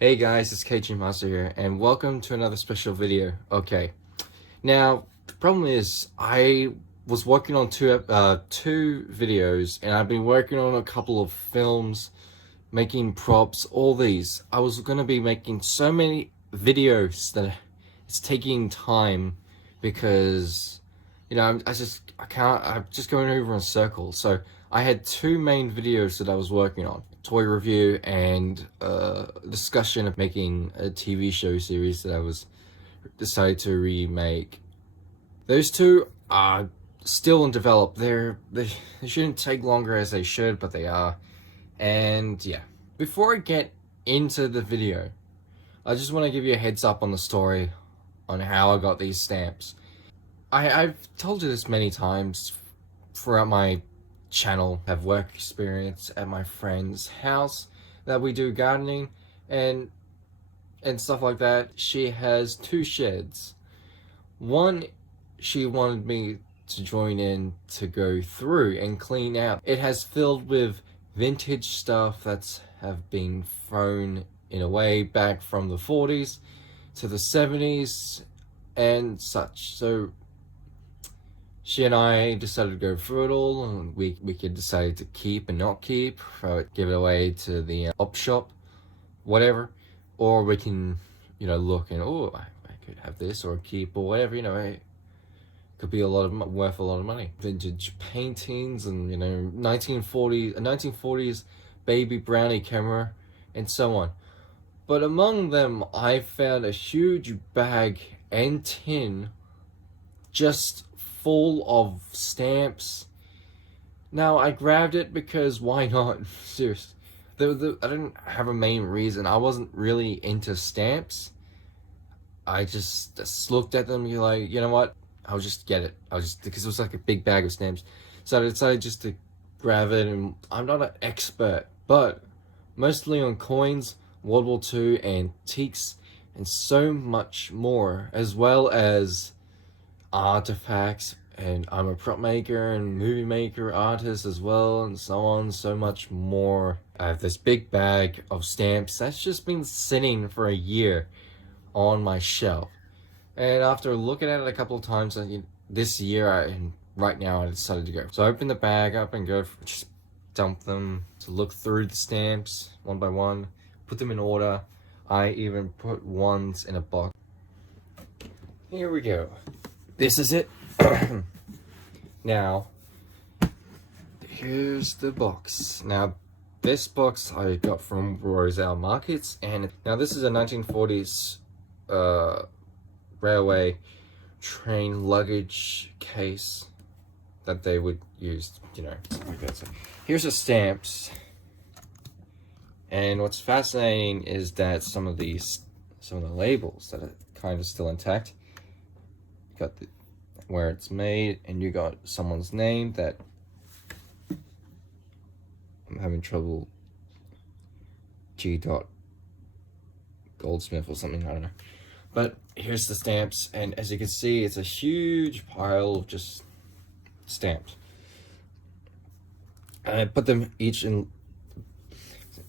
Hey guys, it's KG Master here, and welcome to another special video. Okay, now the problem is I was working on two videos, and I've been working on a couple of films, making props, all these. I was gonna be making so many videos that it's taking time because I can't. I'm just going over in circles. So I had two main videos that I was working on: toy review and discussion of making a TV show series that I was decided to remake. Those two are still in develop. They shouldn't take longer as they should, but they are. And yeah, before I get into the video, I just want to give you a heads up on the story on how I got these stamps. I've told you this many times throughout my channel. I have work experience at my friend's house that we do gardening and stuff like that. She has two sheds. One, she wanted me to join in to go through and clean out. It has filled with vintage stuff that's have been thrown in a way back from the 40s to the 70s and such. So she and I decided to go through it all, and we could decide to keep and not keep, throw it, give it away to the op shop, whatever, or we can, look and I could have this or keep or whatever. It could be worth a lot of money. Vintage paintings and 1940s baby brownie camera and so on. But among them, I found a huge bag and tin just full of stamps. Now I grabbed it because why not? Seriously, I didn't have a main reason. I wasn't really into stamps. I just looked at them. You're like, you know what? I'll just get it. Because it was like a big bag of stamps. So I decided just to grab it. And I'm not an expert, but mostly on coins, World War II, antiques, and so much more, as well as artifacts. And I'm a prop maker and movie maker, artist as well, and so on, so much more. I have this big bag of stamps that's just been sitting for a year on my shelf. And after looking at it a couple of times this year, and right now, I decided to go. So I open the bag up and just dump them, to look through the stamps one by one, put them in order. I even put ones in a box. Here we go. This is it. Now, here's the box. Now, this box I got from Roselle Markets, and now this is a 1940s railway train luggage case that they would use, something like that. So here's the stamps, and what's fascinating is that some of the labels that are kind of still intact. You got where it's made, and you got someone's name that I'm having trouble. G. Goldsmith or something, I don't know. But here's the stamps, and as you can see, it's a huge pile of just stamps. And I put them each in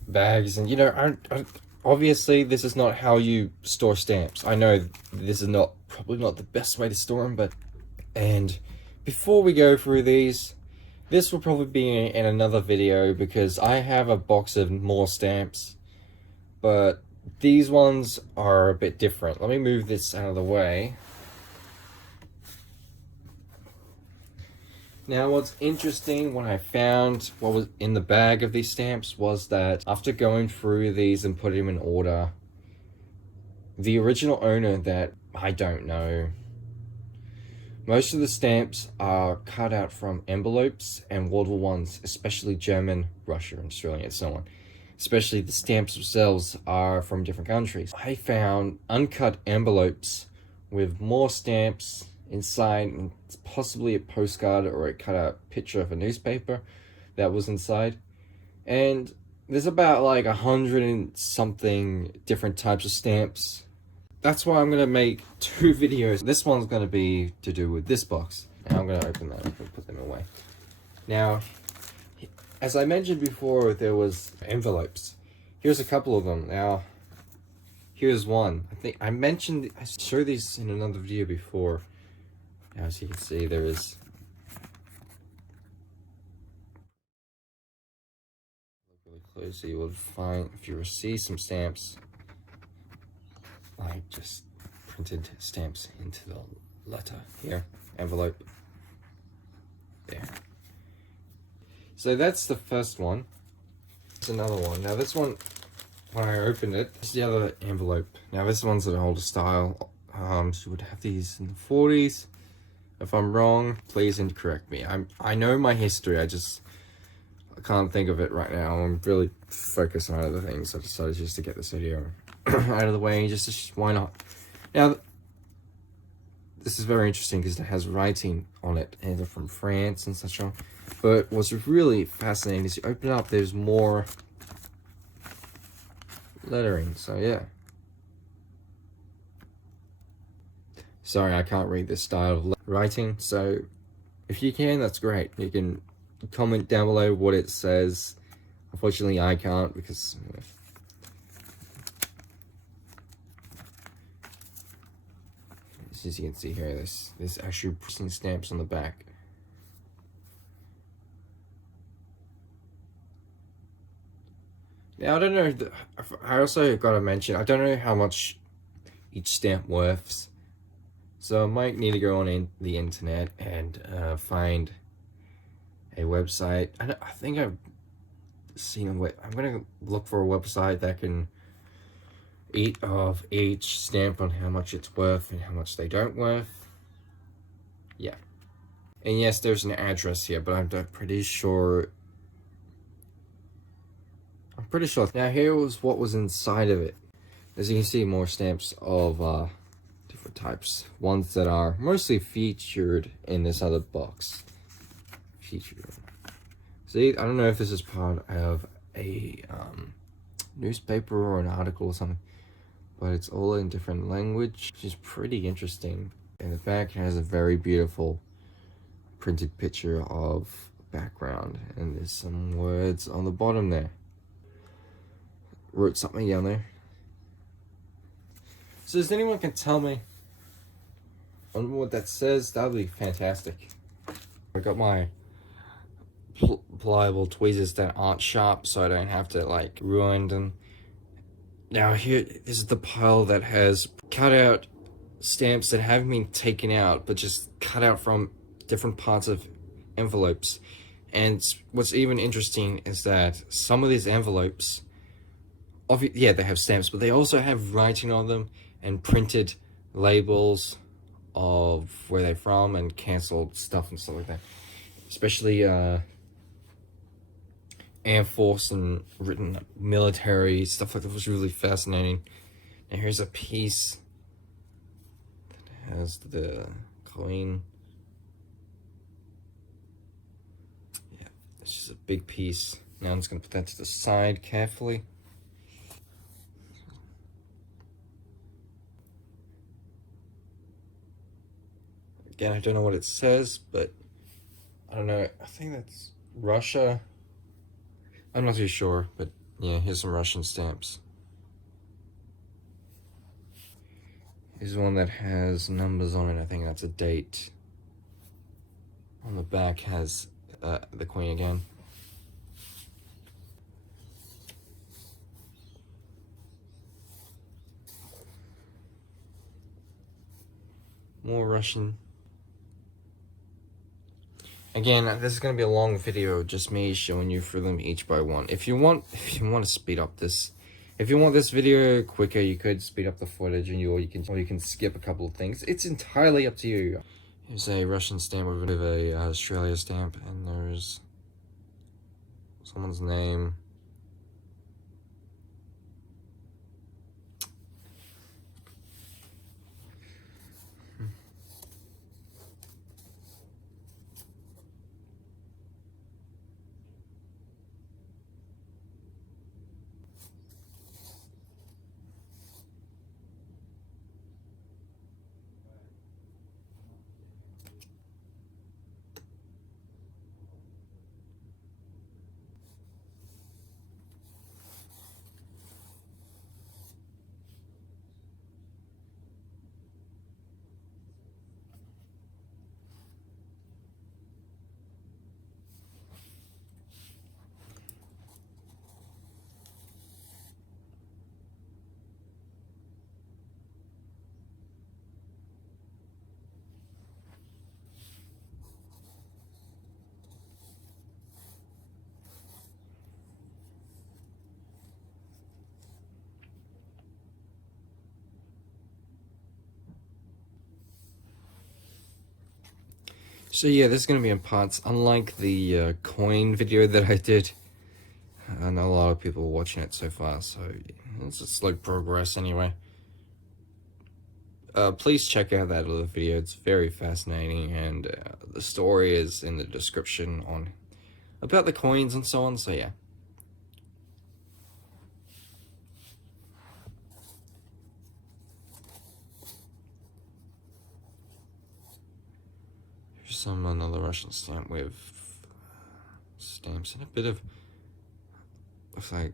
bags, and obviously this is not how you store stamps. I know this is probably not the best way to store them, and before we go through these, this will probably be in another video because I have a box of more stamps, but these ones are a bit different. Let me move this out of the way. Now, what's interesting, what I found, what was in the bag of these stamps, was that after going through these and putting them in order, the original owner that I don't know, most of the stamps are cut out from envelopes and World War Ones, especially German, Russia, and Australia, and so on. Especially the stamps themselves are from different countries. I found uncut envelopes with more stamps inside, and possibly a postcard or a cut out picture of a newspaper that was inside. And there's about like 100 and something different types of stamps. That's why I'm gonna make two videos. This one's gonna be to do with this box. And I'm gonna open that up and put them away. Now, as I mentioned before, there was envelopes. Here's a couple of them. Now, Here's one. I think I mentioned, I showed these in another video before. As you can see, there is. Look really closely, you will find, if you see some stamps, like just printed stamps into the letter here, envelope. There. So that's the first one. There's another one. Now this one, when I opened it, it's the other envelope. Now this one's an older style. She would have these in the 40s. If I'm wrong, please correct me. I know my history. I can't think of it right now. I'm really focused on other things. I decided just to get this video out of the way. Just why not? Now, this is very interesting because it has writing on it, either from France and such on. But what's really fascinating is you open it up, there's more lettering. So yeah. Sorry, I can't read this style of writing. So if you can, that's great. You can comment down below what it says. Unfortunately, I can't because as you can see here, there's actually pressing stamps on the back. Now I don't know. I also got to mention, I don't know how much each stamp worths. So I might need to go on the internet and find a website. I think I've seen a way. I'm gonna look for a website that can eat of each stamp on how much it's worth and how much they don't worth. Yeah. And yes, there's an address here, but I'm pretty sure. Now here was what was inside of it. As you can see, more stamps of different types. Ones that are mostly featured in this other box. Featured. See, I don't know if this is part of a newspaper or an article or something, but it's all in different language, which is pretty interesting. In the back, it has a very beautiful printed picture of background, and there's some words on the bottom there. Wrote something down there. So if anyone can tell me on what that says, that would be fantastic. I got my pliable tweezers that aren't sharp, so I don't have to like ruin them. Now here, this is the pile that has cut out stamps that haven't been taken out, but just cut out from different parts of envelopes. And what's even interesting is that some of these envelopes, yeah, they have stamps, but they also have writing on them and printed labels of where they're from and canceled stuff and stuff like that. Especially Air Force and written military stuff like that was really fascinating. And here's a piece that has the coin. Yeah, it's just a big piece. Now I'm just gonna put that to the side carefully. Again, I don't know what it says, but I don't know. I think that's Russia. I'm not too sure, but yeah, here's some Russian stamps. Here's one that has numbers on it. I think that's a date. On the back has the Queen again. More Russian. Again, this is gonna be a long video, just me showing you for them each by one. If you want to speed up this, if you want this video quicker, you could speed up the footage, and or you can skip a couple of things. It's entirely up to you. Here's a Russian stamp with a Australia stamp, and there's someone's name. So yeah, this is gonna be in parts. Unlike the coin video that I did, I know a lot of people are watching it so far, so it's a slow progress anyway. Please check out that other video. It's very fascinating, and the story is in the description on about the coins and so on. So yeah. Here's another Russian stamp with stamps and a bit of looks like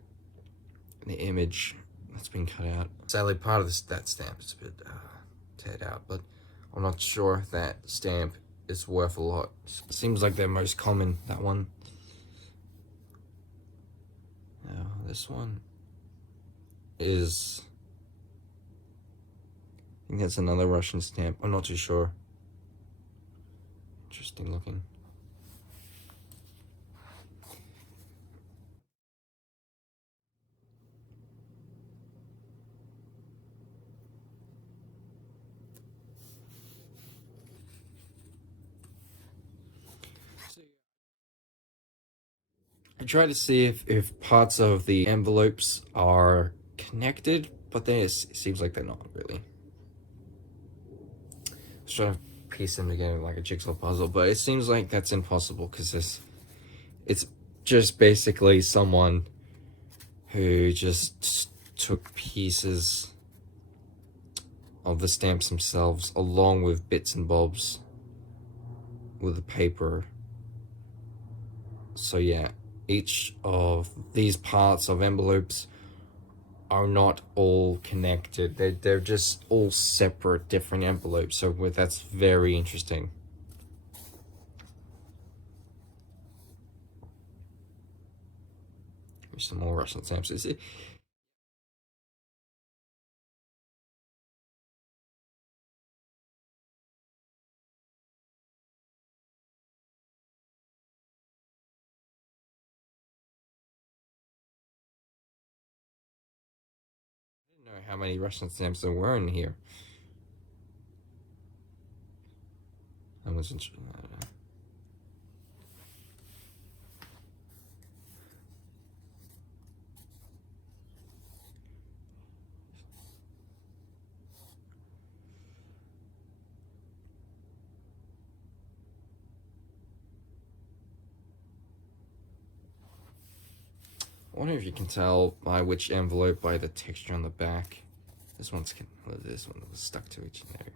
the image that's been cut out. Sadly, part of that stamp is a bit teared out, but I'm not sure if that stamp is worth a lot. Seems like they're most common, that one. Now, this one is, I think that's another Russian stamp. I'm not too sure. Interesting looking. I try to see if parts of the envelopes are connected, but then it seems like they're not really. I was trying to piece them together like a jigsaw puzzle, but it seems like that's impossible because it's just basically someone who just took pieces of the stamps themselves along with bits and bobs with the paper. So yeah, each of these parts of envelopes are not all connected. They're just all separate, different envelopes. So that's very interesting. Here's some more Russian stamps. I didn't know how many Russian stamps there were in here. I wasn't sure. I wonder if you can tell by which envelope by the texture on the back. This one was stuck to each other.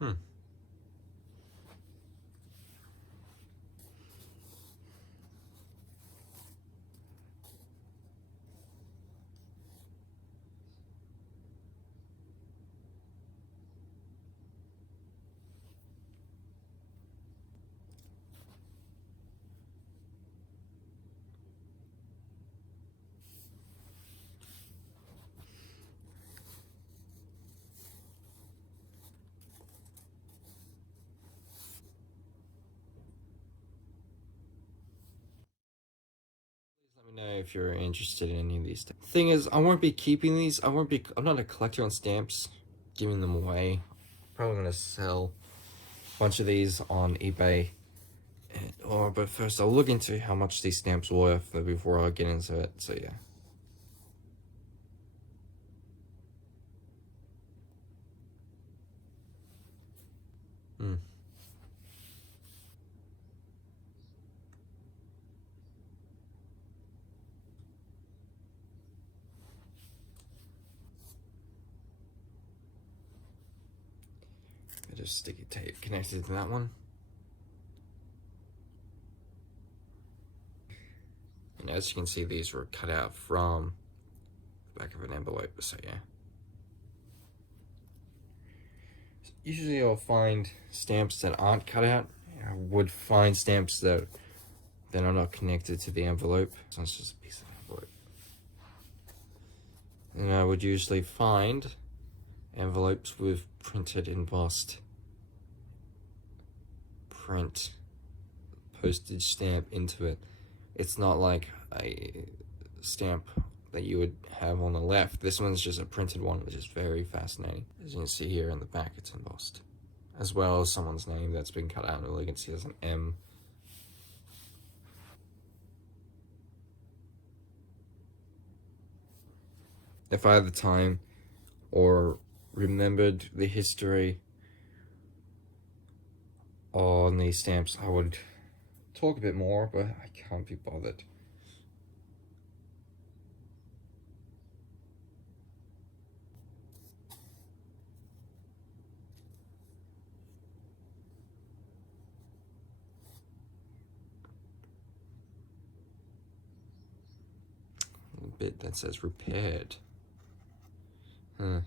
Hmm. Let me know if you're interested in any of these. Thing is, I won't be keeping these. I'm not a collector on stamps, giving them away. Probably gonna sell a bunch of these on eBay. But first, I'll look into how much these stamps are worth before I get into it. So yeah. Hmm. Bit of sticky tape connected to that one. And as you can see, these were cut out from the back of an envelope, so yeah. Usually I'll find stamps that aren't cut out. I would find stamps that are not connected to the envelope. So it's just a piece of envelope. And I would usually find envelopes with printed embossed print postage stamp into it. It's not like a stamp that you would have on the left. This one's just a printed one, which is very fascinating. As you can see here in the back, it's embossed, as well as someone's name that's been cut out. You can see there's an M. If I had the time or remembered the history on these stamps, I would talk a bit more, but I can't be bothered. A bit that says repaired. Huh.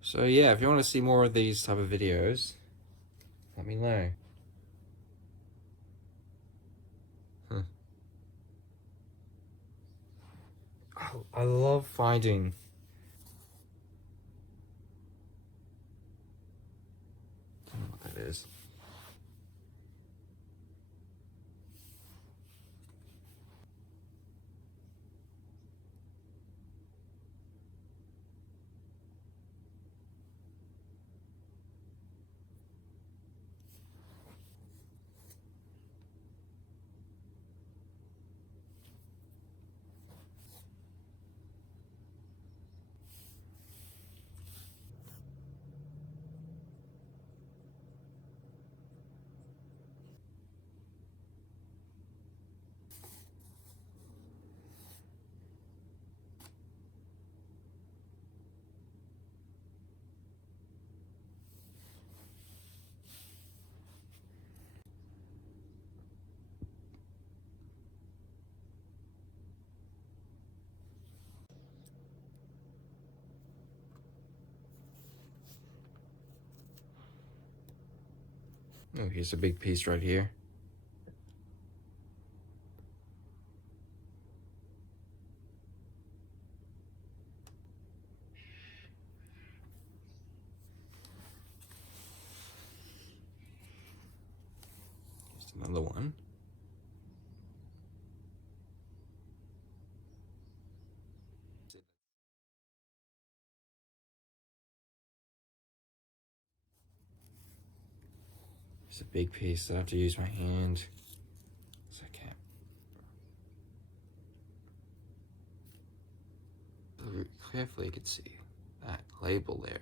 So yeah, if you want to see more of these type of videos, let me know. Huh. Oh, I love finding I don't know what that is. Oh, here's a big piece right here. Here's another one. It's a big piece. I have to use my hand. So I can't. Carefully, you can see that label there.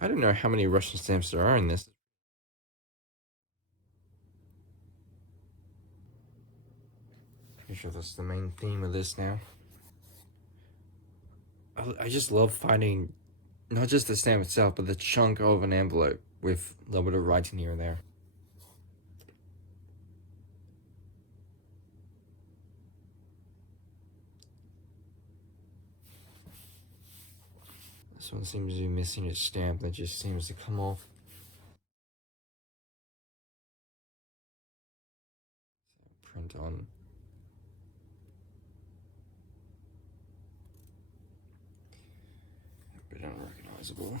I don't know how many Russian stamps there are in this. Pretty sure that's the main theme of this now. I just love finding not just the stamp itself, but the chunk of an envelope with a little bit of writing here and there. This one seems to be missing a stamp that just seems to come off. Print on. A bit unrecognizable.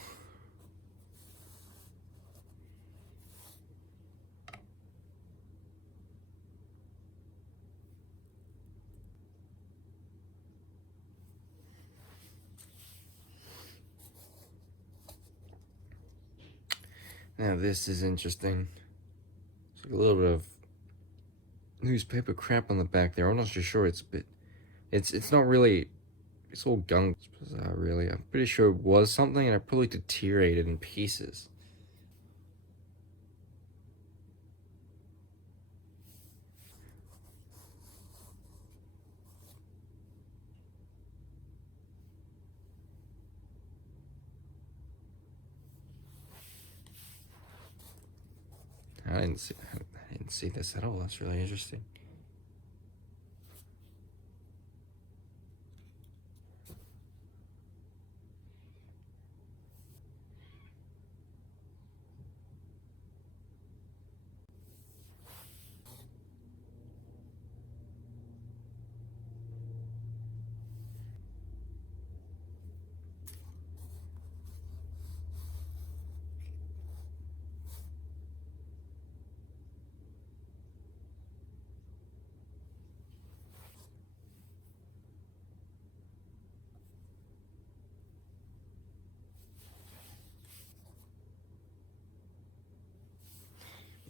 Now this is interesting. It's like a little bit of newspaper crap on the back there. I'm not so sure. It's a bit. It's not really It's all gunk. It's bizarre, really. I'm pretty sure it was something, and it probably deteriorated in pieces. I didn't see this at all. That's really interesting.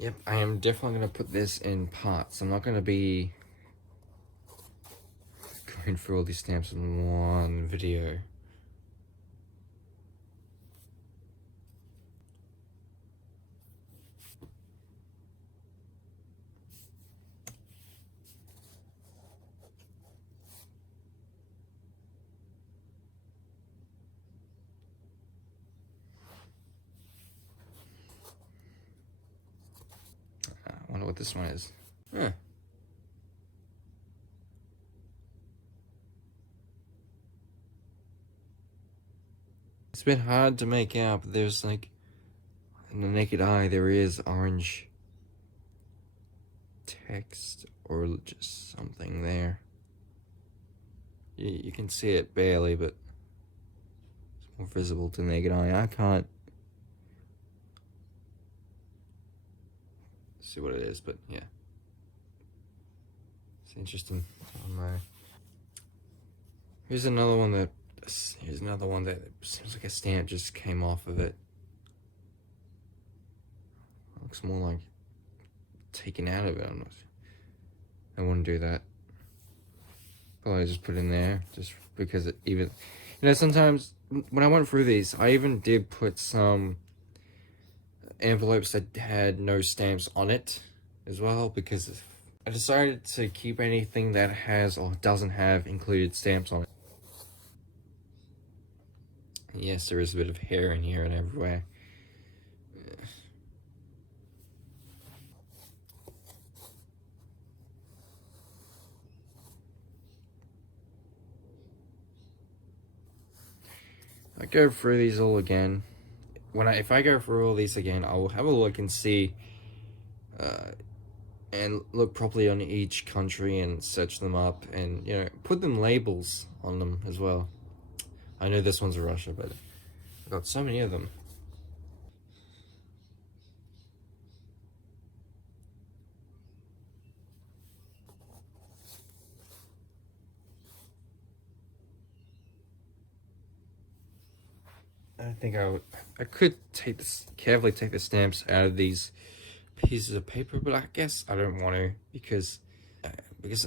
Yep, I am definitely going to put this in parts. I'm not going to be going through all these stamps in one video. I wonder what this one is. Huh. It's a bit hard to make out, but there's like, in the naked eye, there is orange text or just something there. You can see it barely, but it's more visible to the naked eye. I can't see what it is, but yeah. It's interesting. Here's another one that seems like a stamp just came off of it. Looks more like taken out of it. I wouldn't do that. Probably just put it in there just because it even, sometimes when I went through these, I even did put some envelopes that had no stamps on it as well, because I decided to keep anything that has or doesn't have included stamps on it. And yes, there is a bit of hair in here and everywhere. I go through these all again. If I go through all these again, I will have a look and see, and look properly on each country and search them up, and put them labels on them as well. I know this one's a Russia, but I've got so many of them. I think I could carefully take the stamps out of these pieces of paper, but I guess I don't want to because I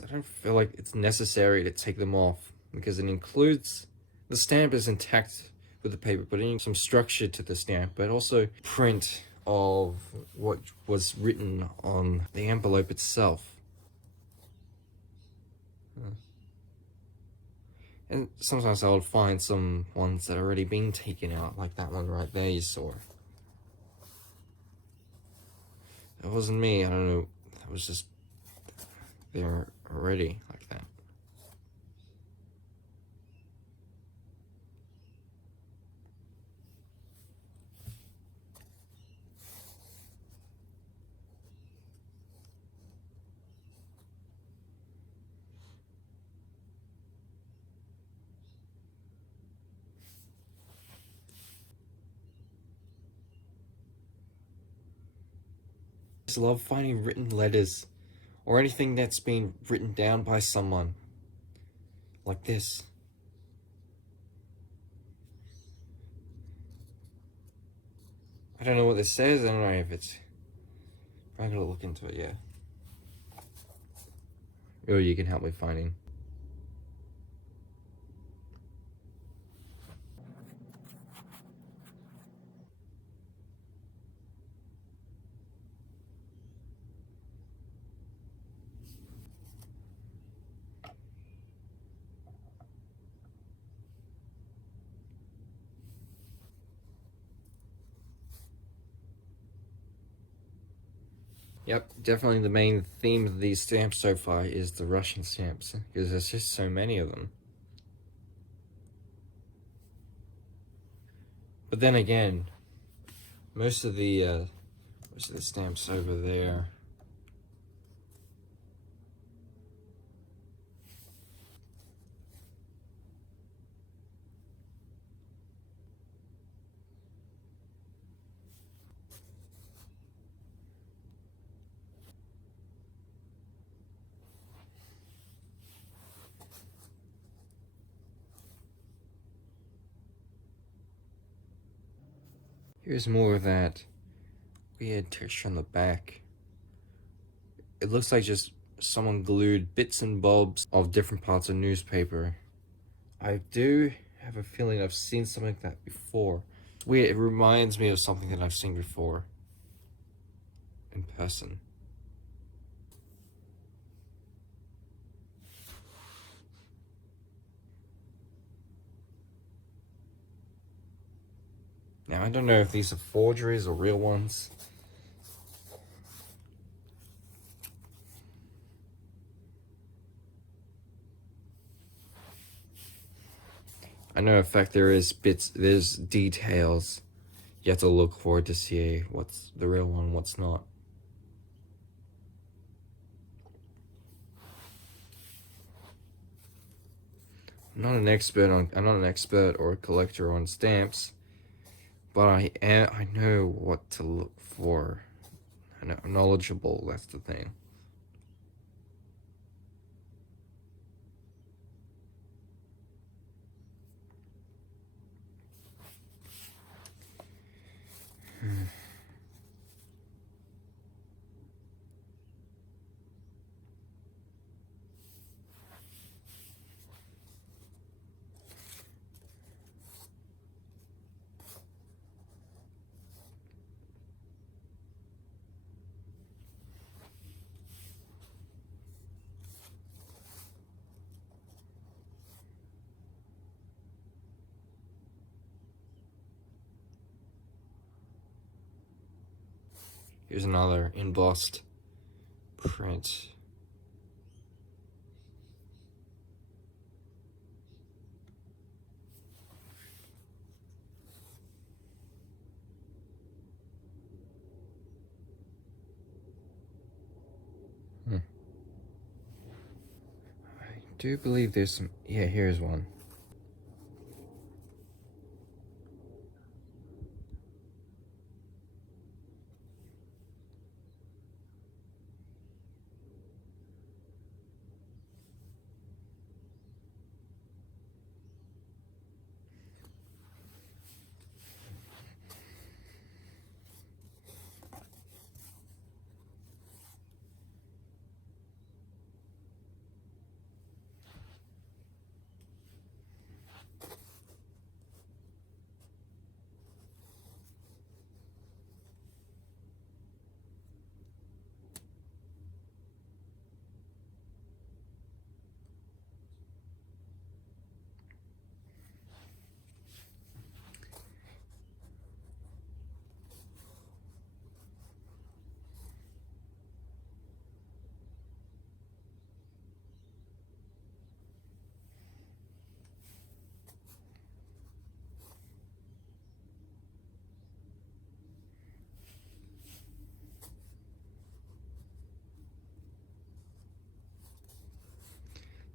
don't feel like it's necessary to take them off, because it includes, the stamp is intact with the paper, putting some structure to the stamp, but also print of what was written on the envelope itself. And sometimes I would find some ones that are already been taken out, like that one right there you saw. It wasn't me, I don't know, it was just there already, like that. I just love finding written letters, or anything that's been written down by someone, like this. I don't know what this says, I don't know if it's, I gotta look into it, yeah. Or you can help me finding. Yep, definitely the main theme of these stamps so far is the Russian stamps, because there's just so many of them. But then again, most of the stamps over there. Here's more of that weird texture on the back. It looks like just someone glued bits and bobs of different parts of newspaper. I do have a feeling I've seen something like that before. It's weird, it reminds me of something that I've seen before in person. Now, I don't know if these are forgeries or real ones. I know, in fact, there's details. You have to look for it to see what's the real one, what's not. I'm not an expert or a collector on stamps, but I know what to look for. I'm knowledgeable, that's the thing. Here's another embossed print. I do believe there's some. Yeah, here's one.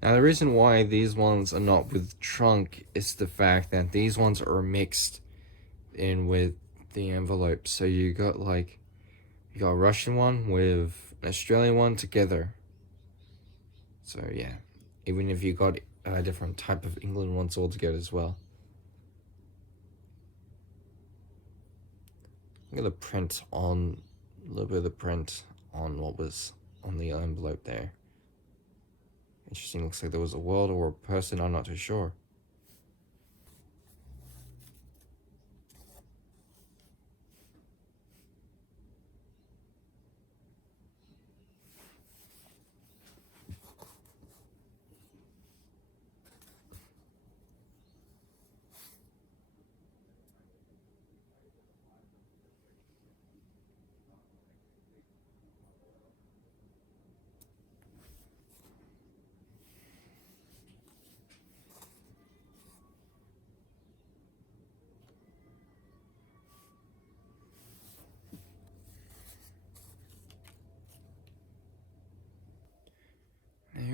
Now, the reason why these ones are not with trunk is the fact that these ones are mixed in with the envelope. So you got a Russian one with an Australian one together. So yeah, even if you got a different type of England ones all together as well. Look at the print on, a little bit of the print on what was on the envelope there. Interesting, looks like there was a word or a person, I'm not too sure.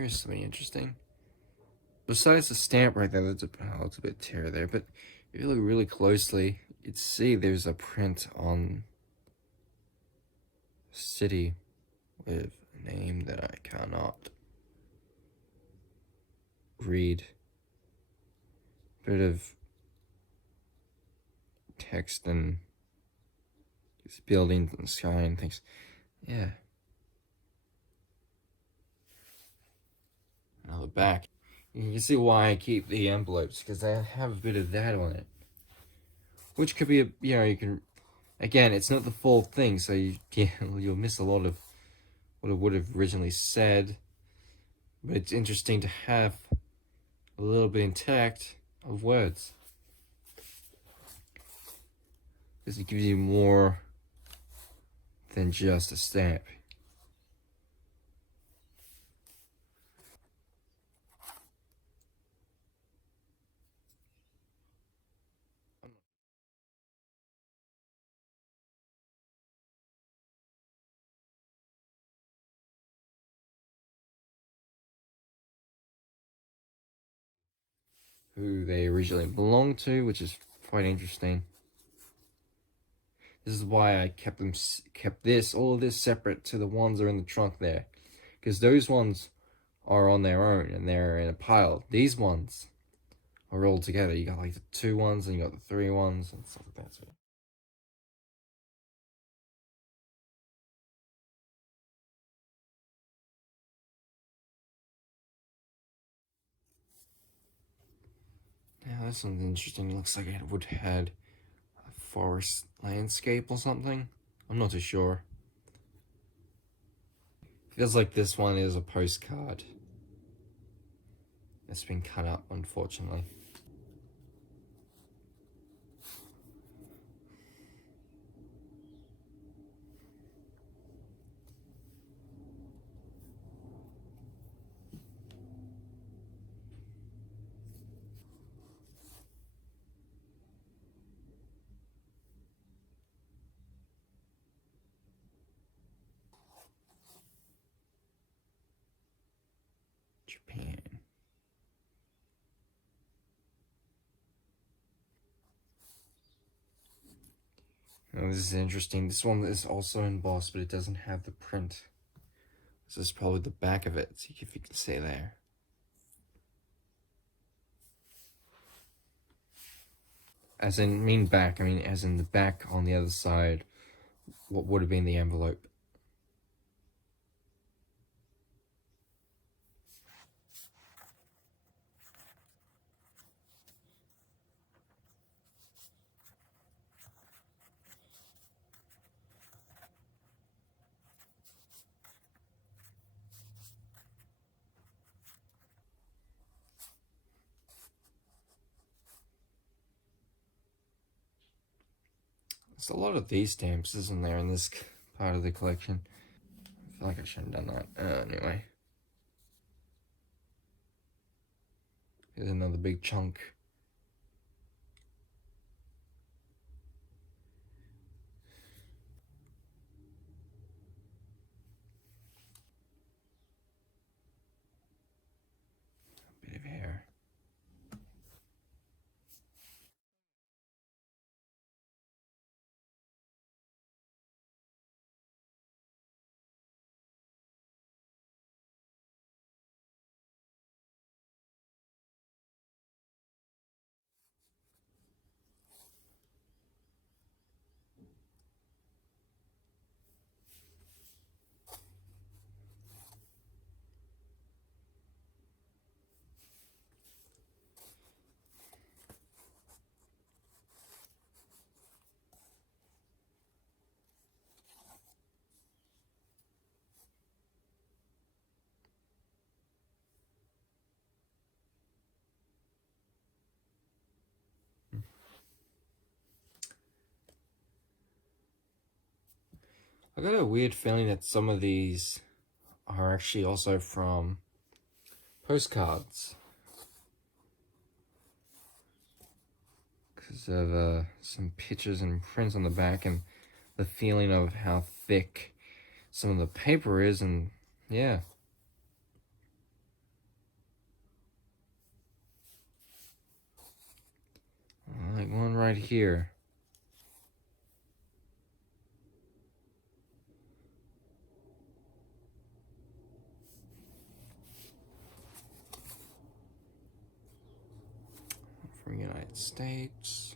here's something interesting. Besides the stamp right there, that's a bit tear there, but if you look really closely, you'd see there's a print on city with a name that I cannot read. Bit of text and these buildings and sky and things. Yeah. Now the back. You can see why I keep the envelopes, because they have a bit of that on it. Which could be, you can, again, it's not the full thing, so you'll miss a lot of what it would have originally said. But it's interesting to have a little bit intact of words, because it gives you more than just a stamp. Who they originally belonged to, which is quite interesting. This is why I kept all of this separate to the ones that are in the trunk there, because those ones are on their own and they're in a pile. These ones are all together. You got like the 2 ones and you got the 3 ones and stuff like that. So yeah, that's something interesting. It looks like it would have had a forest landscape or something. I'm not too sure. Feels like this one is a postcard. It's been cut up, unfortunately. Japan. Now, this is interesting. This one is also embossed, but it doesn't have the print. This is probably the back of it. See if you can see there. As in, mean back, I mean as in the back on the other side, what would have been the envelope. There's a lot of these stamps, isn't there, in this part of the collection? I feel like I shouldn't have done that. Anyway. Here's another big chunk. A bit of hair. I got a weird feeling that some of these are actually also from postcards, because of some pictures and prints on the back and the feeling of how thick some of the paper is, and yeah. right here. From United States.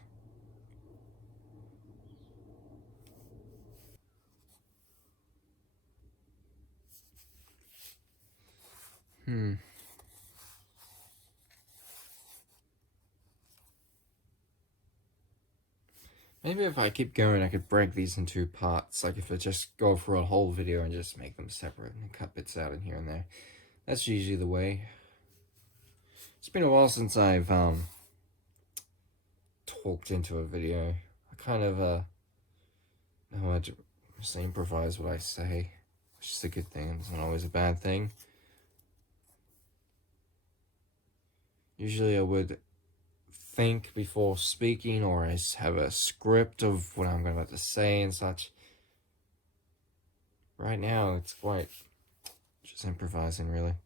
Maybe if I keep going, I could break these into parts. Like if I just go for a whole video and just make them separate and cut bits out in here and there. That's usually the way. It's been a while since I've talked into a video. I kind of know how to just improvise what I say, which is a good thing. It's not always a bad thing. Usually I would think before speaking, or I have a script of what I'm about to say and such. Right now, it's quite just improvising, really.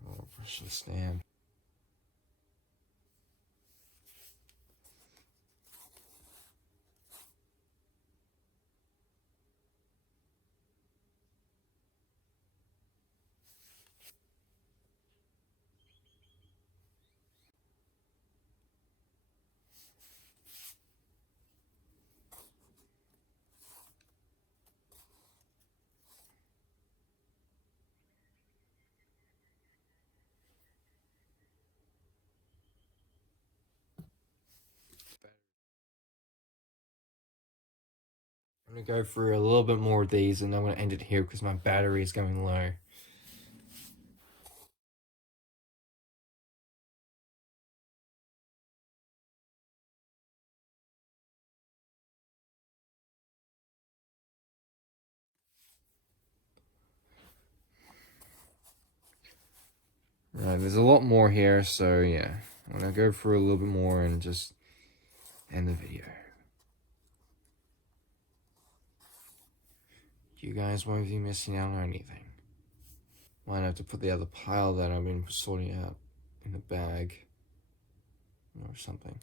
A little brush and stand. I'm gonna go through a little bit more of these, and I'm gonna end it here because my battery is going low. Right, there's a lot more here, so yeah. I'm gonna go through a little bit more and just end the video. You guys won't be missing out on anything. Might have to put the other pile that I've been sorting out in a bag or something.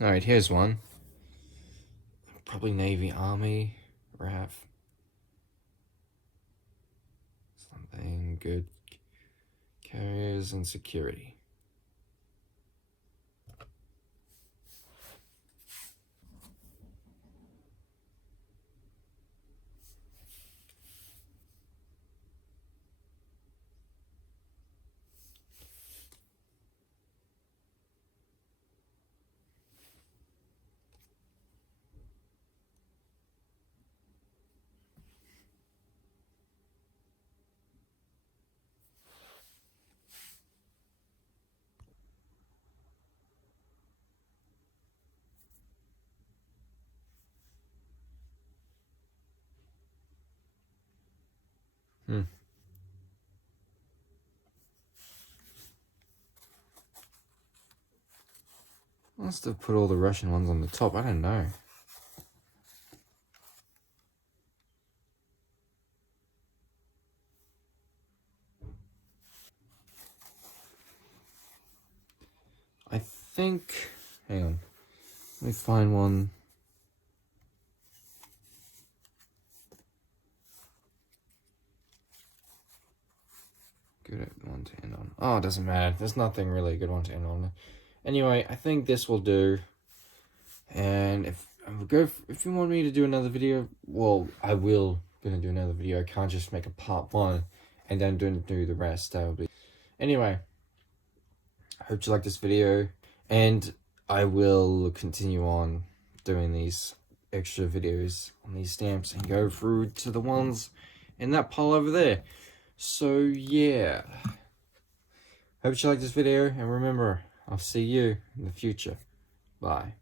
Alright, here's one. Probably Navy, Army, RAF. Something good. Carriers and security. I must have put all the Russian ones on the top. I don't know. I think... Hang on. Let me find one. Good one to end on. Oh, it doesn't matter. There's nothing really good one to end on. Anyway, I think this will do. And if you want me to do another video, well, I will gonna do another video. I can't just make a part 1 and then do the rest. That would be... Anyway, I hope you like this video, and I will continue on doing these extra videos on these stamps and go through to the ones in that pile over there. So yeah, hope you like this video, and remember, I'll see you in the future. Bye.